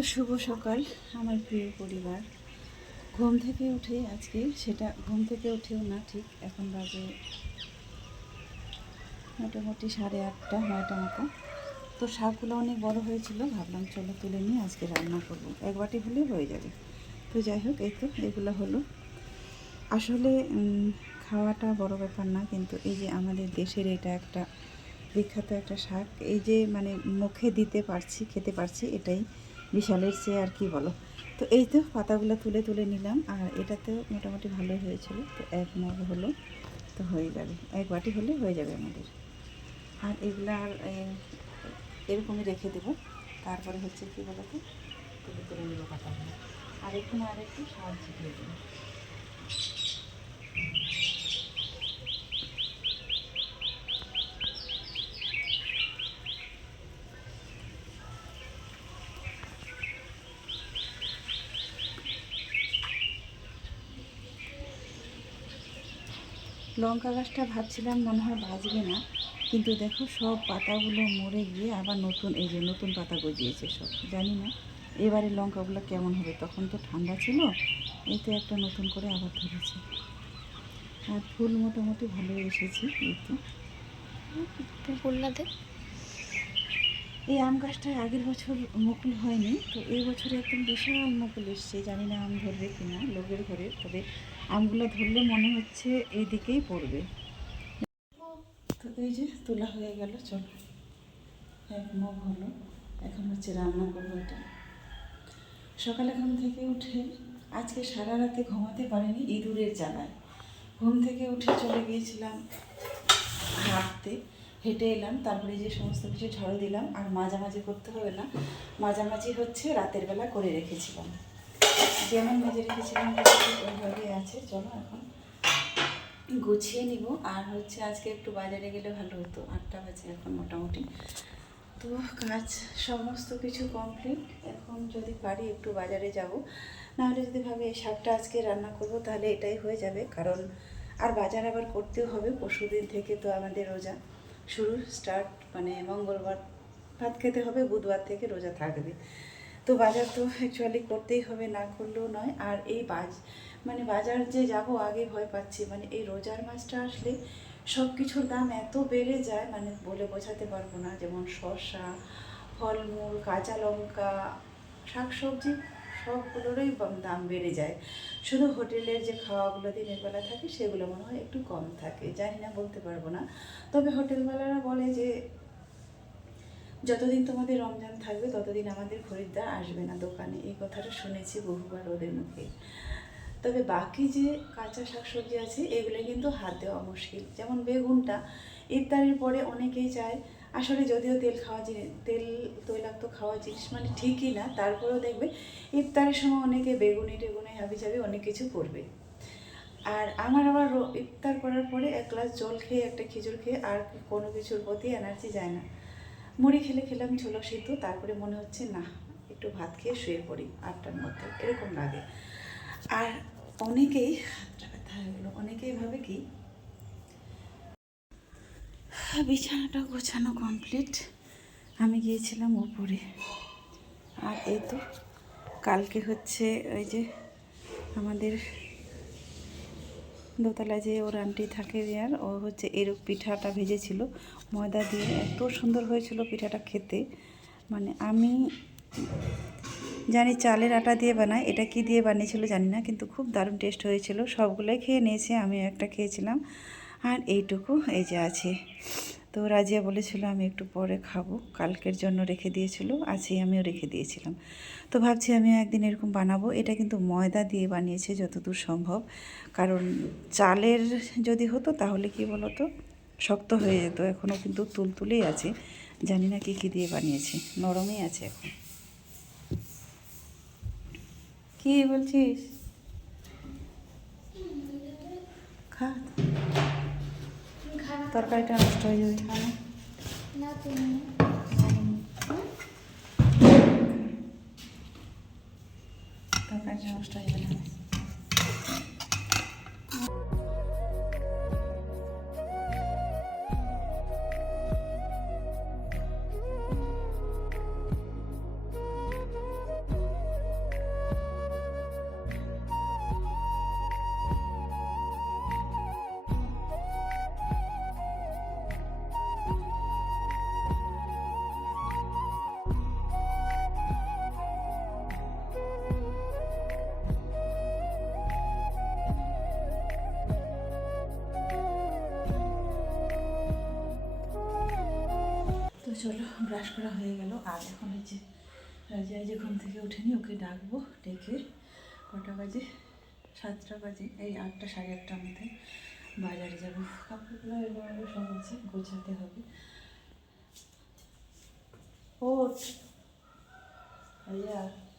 তো শুভ সকাল, আমার প্রিয় পরিবার। ঘুম থেকে উঠে আজকে সেটা, ঘুম থেকে উঠেও না, ঠিক এখন বাজে মোটামুটি সাড়ে আটটা, নয়টা মতো। তো শাকগুলো অনেক বড় হয়েছিল, ভাবলাম চলো তুলে নিয়ে আজকে রান্না করব। এক বাটি হলে হয়ে যাবে। তো যাই হোক, এই তো এগুলো হলো। আসলে খাওয়াটা বড় ব্যাপার না, কিন্তু এই যে আমাদের দেশের এটা একটা বিখ্যাত একটা শাক, এই যে মানে মুখে দিতে পারছি, খেতে পারছি, এটাই বিশালের চেয়ে আর কি বলো? তো এই তো পাতাগুলো তুলে তুলে নিলাম আর এটাতেও মোটামুটি ভালো হয়েছিল তো এক মগ হলো তো হয়ে যাবে এক বাটি হলে হয়ে যাবে আমাদের। আর এগুলো আর এরকমই রেখে দেবো তারপরে হচ্ছে কি বলো তো তুলে তুলে নেব পাতাগুলো। আর এখানে আর একটু সার ছিটিয়ে দেবো। লঙ্কা গাছটা ভাবছিলাম মনে হয় বাঁচবে না কিন্তু দেখো সব পাতাগুলো মরে গিয়ে আবার নতুন এই যে নতুন পাতা গজিয়েছে সব জানি না এবারে লঙ্কাগুলো কেমন হবে তখন তো ঠান্ডা ছিল এই তো একটা নতুন করে আবার ধরেছে। আর ফুল মোটামুটি ভালোই এসেছে এই তো। এই আম গাছটায় আগের বছর মুকুল হয়নি তো এই বছরে একদম বিশাল মুকুল এসছে জানি না আম ধরবে কি না লোকের ঘরে তবে আমগুলো ধরলে মনে হচ্ছে এই দিকেই পড়বে। তো এই যে তোলা হয়ে গেল, চলো। এক মুখ হলো। এখন হচ্ছে রান্না করব এটা। সকালে ঘুম থেকে উঠে, আজকে সারা রাতে ঘুমাতে পারিনি ইঁদুরের জ্বালায়। ঘুম থেকে উঠে চলে গিয়েছিলাম হাঁটতে, হেঁটে এলাম, তারপরে যে সমস্ত কিছু ঝাড়ু দিলাম, আর মাঝামাঝি করতে হবে না। মাঝামাঝি হচ্ছে রাতের বেলা করে রেখেছিলাম। যেমন মেজে রেখেছিলাম ওইভাবে আছে চলো এখন গুছিয়ে নিব। আর হচ্ছে আজকে একটু বাজারে গেলে ভালো হতো, আটটা বাজে এখন মোটামুটি। তো কাজ সমস্ত কিছু কমপ্লিট এখন যদি পারি একটু বাজারে যাব। নাহলে যদি ভাবি এই শাকটা আজকে রান্না করব, তাহলে এটাই হয়ে যাবে। কারণ আর বাজার আবার করতেও হবে, পরশু দিন থেকে তো আমাদের রোজা শুরু স্টার্ট মানে মঙ্গলবার ভাত খেতে হবে, বুধবার থেকে রোজা থাকবে। তো বাজার তো অ্যাকচুয়ালি করতেই হবে, না করলেও নয়। আর এই বাজ মানে বাজার যে যাব আগে ভয় পাচ্ছি। মানে এই রোজার মাছটা আসলে সব কিছুর দাম এত বেড়ে যায় মানে বলে বোঝাতে পারব না। যেমন শসা, ফলমূল, কাঁচা লঙ্কা, শাকসবজি, সবগুলোরই দাম বেড়ে যায়। শুধু হোটেলের যে খাওয়াগুলো দিনের বেলা থাকে, সেগুলো মনে হয় একটু কম থাকে। জানি না, বলতে পারব না। তবে হোটেলওয়ালারা বলে যে যতদিন তোমাদের রমজান থাকবে, ততদিন আমাদের খরিদ্দার আসবে না দোকানে। এই কথাটা শুনেছি বহুবার ওদের মুখে। তবে বাকি যে কাঁচা শাকসবজি আছে এগুলো কিন্তু হাত দেওয়া মুশকিল। যেমন বেগুনটা, ইফতারের পরে অনেকেই চায়, আসলে যদিও তেল খাওয়া জিনিস, তেল তৈলাক্ত খাওয়া জিনিস মানে ঠিকই না, তারপরেও দেখবে ইফতারের সময় অনেকে বেগুনি টেগুনি হাবি যাবি অনেক কিছু করবে। আর আমার আবার ইফতার করার পরে এক গ্লাস জল খেয়ে, একটা খিচুড়ি খেয়ে আর কোনো কিছুর প্রতি এনার্জি যায় না। মুড়ি খেলে খেলাম ছোলা সিদ্ধ, তারপরে মনে হচ্ছে, না, একটু ভাত খেয়ে শুয়ে পড়ি আটটার মধ্যে। এরকম লাগে। আর অনেকেই অনেকেই ভাবে কি বিছানাটা গোছানো কমপ্লিট আমি গিয়েছিলাম ওপরে আর এই তো, কালকে হচ্ছে ওই যে আমাদের দোতলায় যে ওর আন্টি থাকে আর, ও হচ্ছে এরক পিঠাটা ভেজেছিল, ময়দা দিয়ে। এত সুন্দর হয়েছিল পিঠাটা খেতে। মানে আমি জানি চালের আটা দিয়ে বানায়, এটা কি দিয়ে বানিয়েছিল জানি না, কিন্তু খুব দারুণ টেস্ট হয়েছিল। সবগুলোই খেয়ে নিয়েছি আমি একটা খেয়েছিলাম। আর এইটুকু এই যে আছে। তো রাজিয়া বলেছিল, আমি একটু পরে খাব। কালকের জন্য রেখে দিয়েছিল, আজই আমিও রেখে দিয়েছিলাম। তো ভাবছি আমি একদিন এরকম বানাবো। এটা কিন্তু ময়দা দিয়ে বানিয়েছে যতদূর সম্ভব। কারণ চালের যদি হতো, তাহলে কি বলতো? শক্ত হয়ে যেত। এখনও কিন্তু তুলতুলেই আছে। জানি না কী কী দিয়ে বানিয়েছে। নরমই আছে এখন। কি বলছিস? খা। তরকারিটা নষ্ট হয়ে যাবে তরকারিটা নষ্ট হয়ে যাবে না চলো ব্রাশ করা হয়ে গেল। আর এখন হচ্ছে রাজা যে ঘুম থেকে উঠেনি ওকে ডাকবো, ডেকে কটা বাজে? সাতটা বাজে, এই আটটা, সাড়ে আটটার মধ্যে বাজারে যাব। কাপড়গুলো এগুলো সব আছে, গোছাতে হবে। ওঠ। ভাইয়া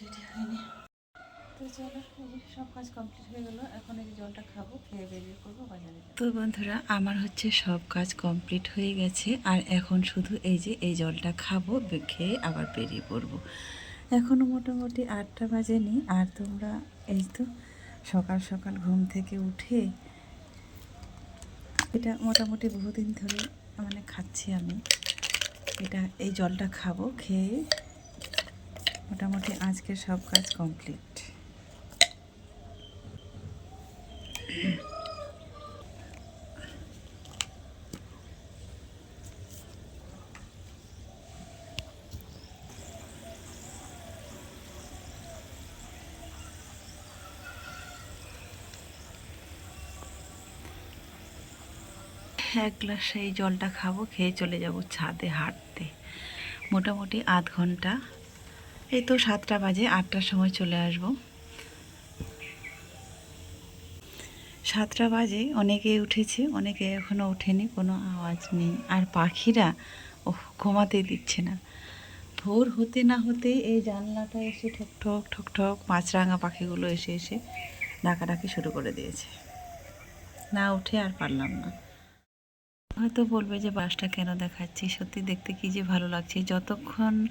রেডি হয়নি। তো চলো সব কাজ কমপ্লিট হয়ে গেলো। এখন এই জলটা খাব, খেয়ে বেরিয়ে করব বাজারে তো বন্ধুরা, আমার হচ্ছে সব কাজ কমপ্লিট হয়ে গেছে। আর এখন শুধু এই যে এই জলটা খাব খেয়ে আবার বেরিয়ে পড়ব। এখনও মোটামুটি আটটা বাজে বাজেনি। আর তোমরা, এই তো সকাল সকাল ঘুম থেকে উঠে এটা মোটামুটি বহুদিন ধরে মানে খাচ্ছি আমি। এটা এই জলটা খাব, খেয়ে মোটামুটি আজকে সব কাজ কমপ্লিট। এক গ্লাস এই জলটা খাব, খেয়ে চলে যাব ছাদে হাঁটতে। মোটামুটি আধ ঘণ্টা এই তো সাতটা বাজে, আটটার সময় চলে আসব। সাতটা বাজে, অনেকে উঠেছে, অনেকে এখনও ওঠেনি, কোনো আওয়াজ নেই। আর পাখিরা ও ঘুমাতে দিচ্ছে না। ভোর হতে না হতে এই জানলাটা এসে ঠক ঠক ঠক ঠক, মাছরাঙা পাখিগুলো এসে এসে ডাকাডাকি শুরু করে দিয়েছে। না উঠে আর পারলাম না। হয়তো বলবে যে বাসটা কেন দেখাচ্ছি? সত্যি দেখতে কি যে ভালো লাগছে? যতক্ষণ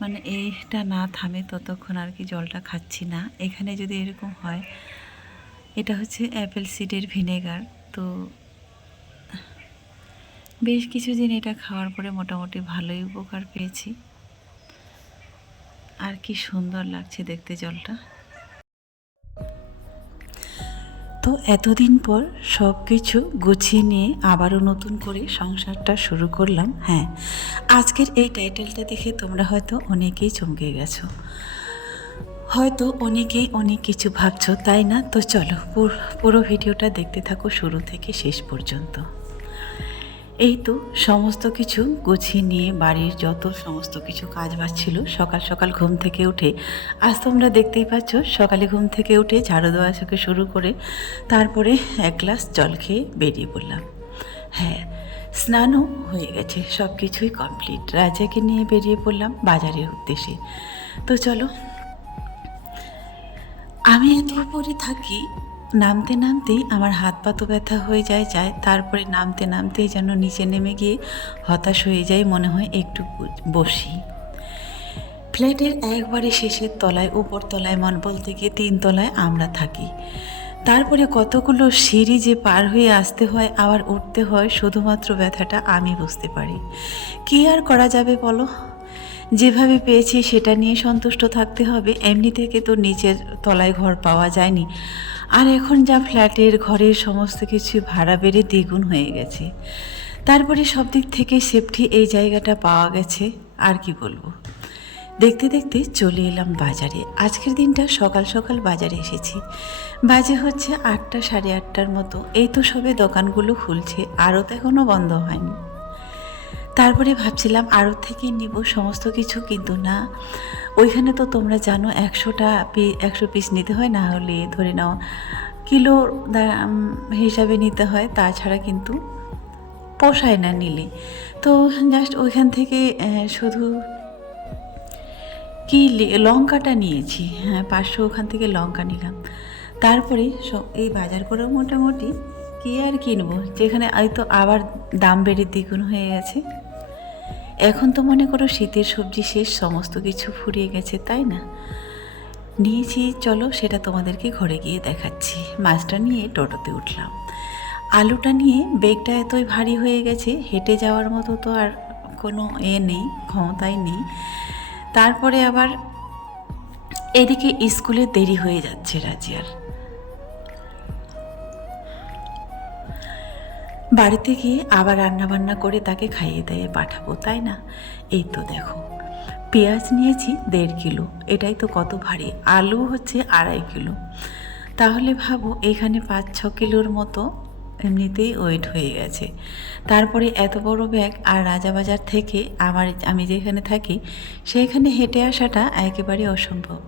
মানে এইটা না থামে ততক্ষণ আর কি জলটা খাচ্ছি না। এখানে যদি এরকম হয়, এটা হচ্ছে অ্যাপেল সিডের ভিনেগার। তো বেশ কিছুদিন এটা খাওয়ার পরে মোটামুটি ভালোই উপকার পেয়েছি। আর কি সুন্দর লাগছে দেখতে জলটা। তো এতদিন পর সব কিছু গুছিয়ে নিয়ে আবারও নতুন করে সংসারটা শুরু করলাম হ্যাঁ। আজকের এই টাইটেলটা দেখে তোমরা হয়তো অনেকেই চমকে গেছো। হয়তো অনেকেই অনেক কিছু ভাবছ, তাই না? তো চলো পুর- ভিডিওটা দেখতে থাকো শুরু থেকে শেষ পর্যন্ত। এই তো সমস্ত কিছু গুছিয়ে নিয়ে বাড়ির যত সমস্ত কিছু কাজ বাজ ছিল, সকাল সকাল ঘুম থেকে উঠে, আজ তোমরা দেখতেই পাচ্ছ সকালে ঘুম থেকে উঠে ঝাড়ু দেওয়া থেকে শুরু করে তারপরে এক গ্লাস জল খেয়ে বেরিয়ে পড়লাম। হ্যাঁ স্নানও হয়ে গেছে সব কিছুই কমপ্লিট রাজাকে নিয়ে বেরিয়ে পড়লাম বাজারের উদ্দেশ্যে। তো চলো। আমি এত উপরে থাকি নামতে নামতেই আমার হাত পা তো ব্যথা হয়ে যায় যায় তারপরে নামতে নামতেই যেন নিচে নেমে গিয়ে হতাশ হয়ে যায় মনে হয় একটু বসি। ফ্ল্যাটের একবারে শেষের তলায় উপর তলায় মন বলতে গিয়ে তিন তলায় আমরা থাকি। তারপরে কতগুলো সিঁড়ি যে পার হয়ে আসতে হয়, আবার উঠতে হয়, শুধুমাত্র ব্যথাটা আমি বুঝতে পারি। কী আর করা যাবে বলো? যেভাবে পেয়েছি সেটা নিয়ে সন্তুষ্ট থাকতে হবে, এমনি থেকে তো নিচের তলায় ঘর পাওয়া যায়নি। আর এখন যা ফ্ল্যাটের ঘরের সমস্ত কিছু ভাড়া বেড়ে দ্বিগুণ হয়ে গেছে। তারপরে সব দিক থেকে সেফটি এই জায়গাটা পাওয়া গেছে, আর কি বলব? দেখতে দেখতে চলে এলাম বাজারে। আজকের দিনটা সকাল সকাল বাজারে এসেছি। বাজে হচ্ছে আটটা সাড়ে আটটার মতো। এই তো সবে দোকানগুলো খুলছে, আরও তো এখনও বন্ধ হয়নি। তারপরে ভাবছিলাম আরও থেকে নিব, সমস্ত কিছু, কিন্তু না। ওইখানে তো তোমরা জানো, একশোটা একশো পিস নিতে হয়, না হলে ধরে নাও কিলো হিসাবে নিতে হয়, তাছাড়া কিন্তু পোষায় না নিলে। তো জাস্ট ওইখান থেকে শুধু কি লঙ্কাটা নিয়েছি হ্যাঁ পাঁচশো ওখান থেকে লঙ্কা নিলাম। তারপরে এই বাজার করেও মোটামুটি কী আর কিনবো? যেখানে হয়তো আবার দাম বেড়ে দ্বিগুণ হয়ে গেছে। এখন তো মনে করো শীতের সবজি শেষ, সমস্ত কিছু ফুরিয়ে গেছে, তাই না? নিয়েছি, চলো সেটা তোমাদেরকে ঘরে গিয়ে দেখাচ্ছি। মাছটা নিয়ে টোটোতে উঠলাম। আলুটা নিয়ে বেগটা এতই ভারী হয়ে গেছে, হেঁটে যাওয়ার মতো তো আর কোনো এ নেই, ক্ষমতাই নেই। তারপরে আবার এদিকে স্কুলে দেরি হয়ে যাচ্ছে, রাজিয়ার। বাড়িতে গিয়ে আবার রান্না বান্না করে তাকে খাইয়ে দাইয়ে পাঠাবো, তাই না? এই তো দেখো। পেঁয়াজ নিয়েছি দেড় কিলো, এটাই তো কত ভারী, আলু হচ্ছে আড়াই কিলো। তাহলে ভাবো, এখানে পাঁচ ছ কিলোর মতো এমনিতেই ওয়েট হয়ে গেছে। তারপরে এত বড় ব্যাগ আর রাজাবাজার থেকে আমার, আমি যেখানে থাকি সেইখানে হেঁটে আসাটা একেবারে অসম্ভব।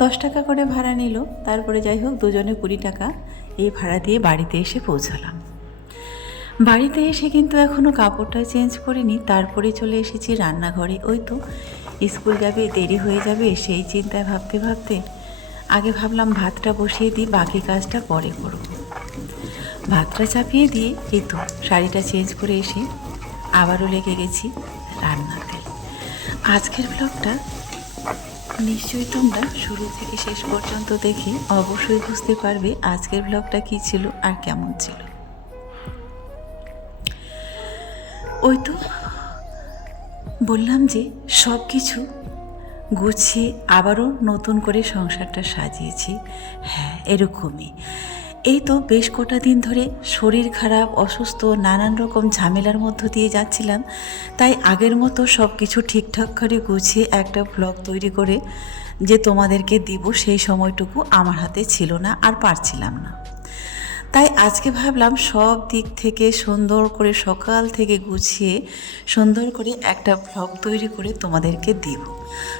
দশ টাকা করে ভাড়া নিল, তারপরে যাই হোক, দুজনে কুড়ি টাকা এই ভাড়া দিয়ে বাড়িতে এসে পৌঁছালাম। বাড়িতে এসে কিন্তু এখনও কাপড়টা চেঞ্জ করিনি তারপরে চলে এসেছি রান্নাঘরে। ওই তো, স্কুল যাবে, দেরি হয়ে যাবে, সেই চিন্তায় ভাবতে ভাবতে আগে ভাবলাম ভাতটা বসিয়ে দিই, বাকি কাজটা পরে করব। ভাতটা চাপিয়ে দিয়ে, এই তো, শাড়িটা চেঞ্জ করে এসে আবারও লেগে গেছি রান্নাতে। আজকের ব্লগটা নিশ্চয়ই তোমরা শুরু থেকে শেষ পর্যন্ত দেখে অবশ্যই বুঝতে পারবে আজকের ব্লগটা কী ছিল আর কেমন ছিল। ওই তো, বললাম যে সব কিছু গুছিয়ে আবারও নতুন করে সংসারটা সাজিয়েছি। হ্যাঁ এরকমই। এই তো বেশ কটা দিন ধরে শরীর খারাপ, অসুস্থ, নানান রকম ঝামেলার মধ্য দিয়ে যাচ্ছিলাম। তাই আগের মতো সব কিছু ঠিকঠাক করে গুছিয়ে একটা ব্লগ তৈরি করে যে তোমাদেরকে দিব সেই সময়টুকু আমার হাতে ছিল না আর পারছিলাম না। তাই আজকে ভাবলাম সব দিক থেকে সুন্দর করে সকাল থেকে গুছিয়ে সুন্দর করে একটা ব্লগ তৈরি করে তোমাদেরকে দিব।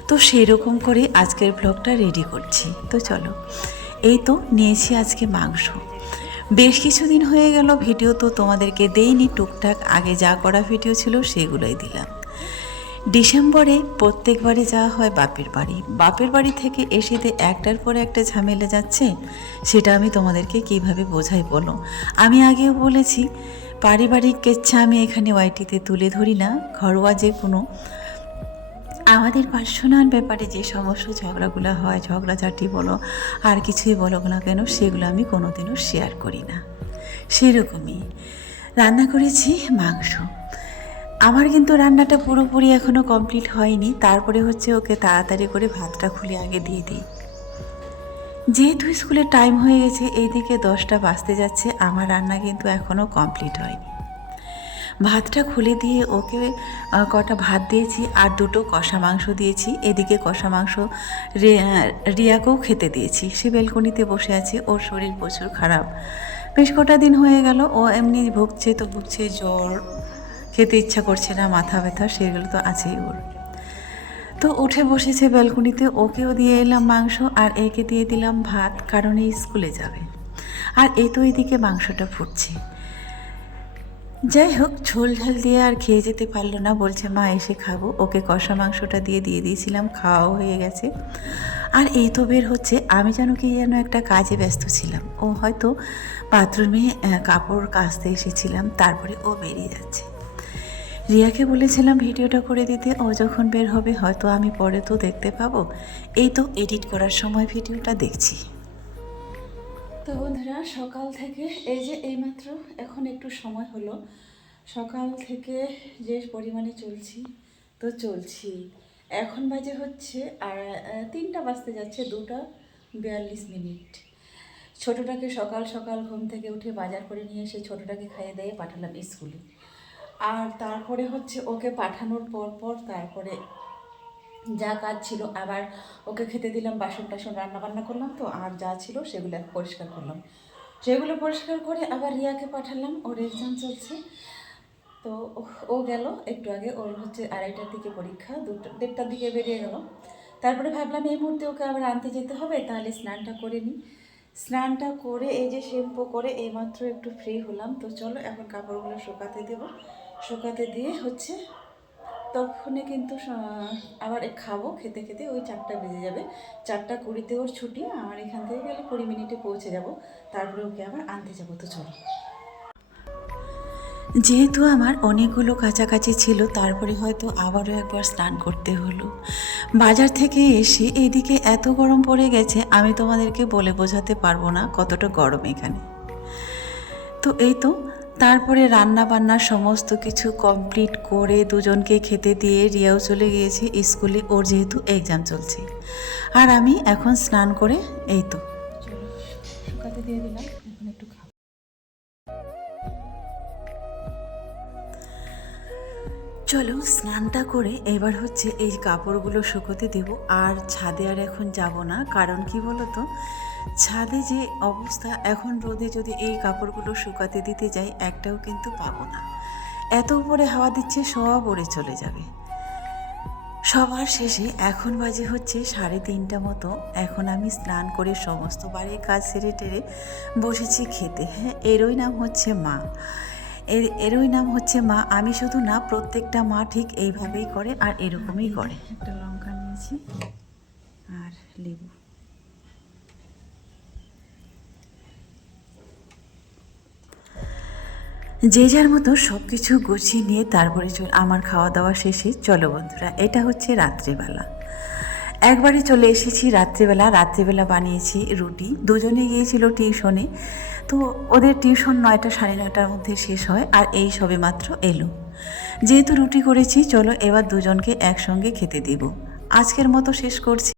তো সেই রকম করে আজকের ব্লগটা রেডি করছি। তো চলো, এই তো নিয়েছি আজকে মাংস। বেশ কিছুদিন হয়ে গেল ভিডিও তো তোমাদেরকে দেইনি, টুকটাক আগে যা করা ভিডিও ছিল সেগুলোই দিলাম। ডিসেম্বরে প্রত্যেকবারে যাওয়া হয় বাপের বাড়ি। বাপের বাড়ি থেকে এসেতে একটার পর একটা ঝামেলা যাচ্ছে, সেটা আমি তোমাদেরকে কীভাবে বোঝাই বলো? আমি আগেও বলেছি, পারিবারিক কেচ্ছা আমি এখানে ওয়াইটিতে তুলে ধরি না, ঘরোয়া যে কোনো। আমাদের পার্সোনাল ব্যাপারে যে সমস্ত ঝগড়াগুলো হয়, ঝগড়াঝাটি বলো, আর কিছুই বলো না কেন, সেগুলো আমি কোনোদিনও শেয়ার করি না। সেরকমই। রান্না করেছি মাংস। আমার কিন্তু রান্নাটা পুরোপুরি এখনও কমপ্লিট হয়নি। তারপরে হচ্ছে ওকে তাড়াতাড়ি করে ভাতটা খুলে আগে দিয়ে দিই। যেহেতু স্কুলের টাইম হয়ে গেছে, এইদিকে দশটা বাজতে যাচ্ছে, আমার রান্না কিন্তু এখনও কমপ্লিট হয়নি। ভাতটা খুলে দিয়ে ওকে কটা ভাত দিয়েছি আর দুটো কষা মাংস দিয়েছি। এদিকে কষা মাংস রিয়াকেও খেতে দিয়েছি। সে বেলকনিতে বসে আছে, ওর শরীর প্রচুর খারাপ। বেশ কটা দিন হয়ে গেল, ও এমনি ভুগছে তো ভুগছে জ্বর খেতে ইচ্ছা করছে না, মাথা ব্যথা, সেগুলো তো আছেই ওর। তো উঠে বসেছে ব্যালকনিতে, ওকেও দিয়ে এলাম মাংস আর একে দিয়ে দিলাম ভাত, কারণ এই স্কুলে যাবে। আর এই তো এইদিকে মাংসটা ফুটছে। যাই হোক, ঝোল ঝাল দিয়ে আর খেয়ে যেতে পারল না, বলছে, মা, এসে খাব। ওকে কষা মাংসটা দিয়ে দিয়ে দিয়েছিলাম, খাওয়াও হয়ে গেছে। আর এই তো বের হচ্ছে, আমি যেন কি যেন একটা কাজে ব্যস্ত ছিলাম। ও হয়তো বাথরুমে কাপড় কাচতে এসেছিলাম, তারপরে ও বেরিয়ে যাচ্ছে। রিয়াকে বলেছিলাম ভিডিওটা করে দিতে, ও যখন বের হবে হয়তো আমি পরে তো দেখতে পাবো। এই তো এডিট করার সময় ভিডিওটা দেখছি। তো বন্ধুরা, সকাল থেকে, এই যে এইমাত্র, এখন একটু সময় হলো। সকাল থেকে যে পরিমাণে চলছি, তো চলছি। এখন বাজে হচ্ছে, আর তিনটা বাজতে যাচ্ছে, দুটা বিয়াল্লিশ মিনিট। ছোটোটাকে সকাল সকাল ঘুম থেকে উঠে বাজার করে নিয়ে এসে ছোটোটাকে খাইয়ে দিয়ে পাঠালাম স্কুলে। আর তারপরে হচ্ছে ওকে পাঠানোর পর পর তারপরে যা কাজ ছিল, আবার ওকে খেতে দিলাম, বাসন টাসন রান্না বান্না করলাম তো, আর যা ছিল সেগুলো পরিষ্কার করলাম। সেগুলো পরিষ্কার করে আবার রিয়াকে পাঠালাম, ওর এক্সাম চলছে। তো ও- গেল, একটু আগে ওর হচ্ছে আড়াইটার দিকে পরীক্ষা, দুটো, দেড়টার দিকে বেরিয়ে গেল। তারপরে ভাবলাম এই মুহূর্তে ওকে আবার আনতে যেতে হবে, তাহলে স্নানটা করে নিই। স্নানটা করে এই যে শ্যাম্পু করে এইমাত্র একটু ফ্রি হলাম। তো চলো, এখন কাপড়গুলো শুকাতে দেবো। শুকাতে দিয়ে হচ্ছে তখনই কিন্তু আবার খাব খেতে খেতে, ওই চারটা বেজে যাবে। চারটা কুড়িতে ওর ছুটি, আমার এখান থেকে গেলে কুড়ি মিনিটে পৌঁছে যাব। তারপরে ওকে আবার আনতে যাব, তো চলো। যেহেতু আমার অনেকগুলো কাছাকাছি ছিল, তারপরে হয়তো আবারও একবার স্নান করতে হলো। বাজার থেকে এসে এইদিকে এত গরম পড়ে গেছে, আমি তোমাদেরকে বলে বোঝাতে পারব না কতটা গরম এখানে। তো এই তো তারপরে রান্না বান্না সমস্ত কিছু কমপ্লিট করে দুজনকে খেতে দিয়ে রিয়াও চলে গিয়েছে স্কুলে ওর যেহেতু এক্সাম চলছে। আর আমি এখন স্নান করে এই তো। শুকাতে দিয়ে দিলাম এখন একটু চলো স্নানটা করে এবার হচ্ছে এই কাপড়গুলো শুকোতে দেব আর ছাদে আর এখন যাব না কারণ কি বলো তো ছাদে যে অবস্থা, এখন রোদে যদি এই কাপড়গুলো শুকাতে দিতে যাই, একটাও কিন্তু পাবো না। এত উপরে হাওয়া দিচ্ছে, সব উড়ে চলে যাবে। সবার শেষে এখন বাজে হচ্ছে সাড়ে তিনটা মতো। এখন আমি স্নান করে সমস্ত বাড়ির কাজ সেরে টেরে বসেছি খেতে। হ্যাঁ এরই নাম হচ্ছে মা। এর, এরই নাম হচ্ছে মা। আমি শুধু না, প্রত্যেকটা মা ঠিক এইভাবেই করে আর এরকমই করে। একটা লঙ্কা নিয়েছি আর লেবু। যে যার মতো সব কিছু গুছিয়ে নিয়ে তারপরে আমার খাওয়া দাওয়া শেষে চলো বন্ধুরা, এটা হচ্ছে রাত্রিবেলা। একবারে চলে এসেছি রাত্রিবেলা রাত্রিবেলা বানিয়েছি রুটি। দুজনে গিয়েছিল টিউশনে, তো ওদের টিউশন নয়টা সাড়ে নয়টার মধ্যে শেষ হয়, আর এই সবে মাত্র এলো। যেহেতু রুটি করেছি, চলো এবার দুজনকে একসঙ্গে খেতে দেব। আজকের মতো শেষ করছি।